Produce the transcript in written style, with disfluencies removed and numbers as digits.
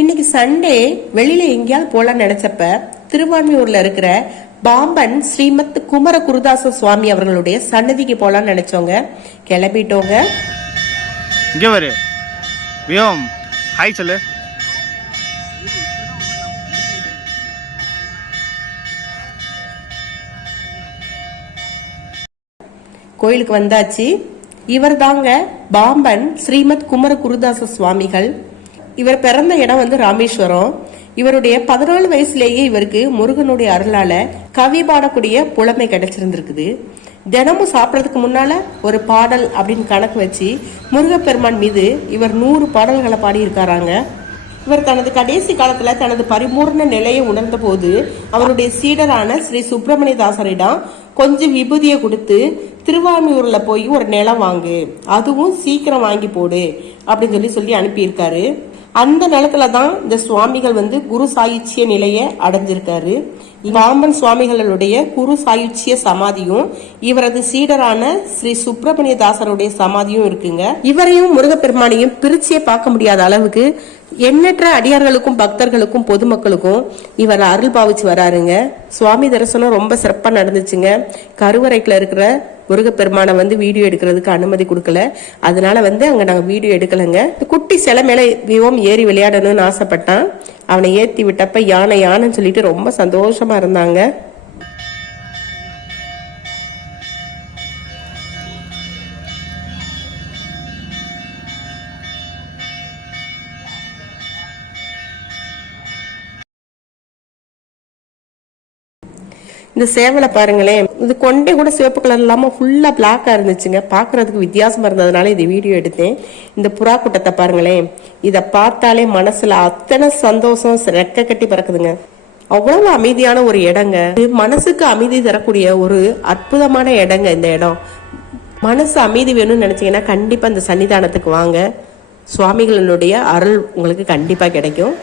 இன்னைக்கு சண்டே வெளியில எங்கேயாவது போலான்னு நினைச்சப்ப திருவான்மியூர்ல இருக்கிற பாம்பன் ஸ்ரீமத் குமர குருதாச சுவாமி அவர்களுடைய சன்னதிக்கு போலான்னு நினைச்சோங்க. கிளம்பிட்டோங்க. இங்க வரு வியோம் ஹாய் சொல்லு. கோயிலுக்கு வந்தாச்சு. இவர் தாங்க பாம்பன் ஸ்ரீமத் குமர குருதாச சுவாமிகள். இவர் பிறந்த இடம் ராமேஸ்வரம். இவருடைய 14 வயசுலேயே இவருக்கு முருகனுடைய அருளால கவி பாடக்கூடிய புலமை கிடைச்சிருந்திருக்குது. தினமும் சாப்பிட்றதுக்கு முன்னால ஒரு பாடல் அப்படின்னு கணக்கு வச்சு முருகப்பெருமான் மீது இவர் 100 பாடல்களை பாடியிருக்காராங்க. இவர் தனது கடைசி காலத்துல தனது பரிபூர்ண நிலையை உணர்ந்த போது அவருடைய சீடரான ஸ்ரீ சுப்பிரமணிய தாசரிடம் கொஞ்சம் விபூதியை கொடுத்து திருவான்மியூர்ல போய் ஒரு நிலம் வாங்கு, அதுவும் சீக்கிரம் வாங்கி போடு அப்படின்னு சொல்லி அனுப்பியிருக்காரு. அந்த நிலத்துல தான் இந்த சுவாமிகள் குரு சாயுச்சிய நிலையை அடைஞ்சிருக்காரு. பாம்பன் சுவாமிகளுடைய குரு சாயுச்சிய சமாதியும் இவரது சீடரான ஸ்ரீ சுப்பிரமணிய தாசருடைய சமாதியும் இருக்குங்க. இவரையும் முருகப்பெருமானையும் பிரிச்சே பார்க்க முடியாத அளவுக்கு எண்ணற்ற அடியார்களுக்கும் பக்தர்களுக்கும் பொதுமக்களுக்கும் இவர் அருள் பாவிச்சு வராருங்க. சுவாமி தரிசனம் ரொம்ப சிறப்பா நடந்துச்சுங்க. கருவறைக்குள்ள இருக்கிற முருகப்பெருமானை வீடியோ எடுக்கிறதுக்கு அனுமதி கொடுக்கல. அதனால அங்க நாங்க வீடியோ எடுக்கலங்க. குட்டி சிலை மேல விவோம் ஏறி விளையாடணும்னு ஆசைப்பட்டான். அவனை ஏத்தி விட்டப்ப யானை யானைன்னு சொல்லிட்டு ரொம்ப சந்தோஷமா இருந்தாங்க. இந்த சேவலை பாருங்களேன், இது கொண்டே கூட சிவப்பு கலர் இல்லாம ஃபுல்லா பிளாக்கா இருந்துச்சுங்க. பாக்குறதுக்கு வித்தியாசமா இருந்ததுனால இது வீடியோ எடுத்தேன். இந்த புறா கூட்டத்தை பாருங்களேன், இத பார்த்தாலே மனசுல அத்தனை சந்தோஷம் ரெக்க கட்டி பறக்குதுங்க. அவ்வளவு அமைதியான ஒரு இடங்க. மனசுக்கு அமைதி தரக்கூடிய ஒரு அற்புதமான இடங்க இந்த இடம். மனசு அமைதி வேணும்னு நினைச்சீங்கன்னா கண்டிப்பா இந்த சன்னிதானத்துக்கு வாங்க. சுவாமிகளுடைய அருள் உங்களுக்கு கண்டிப்பா கிடைக்கும்.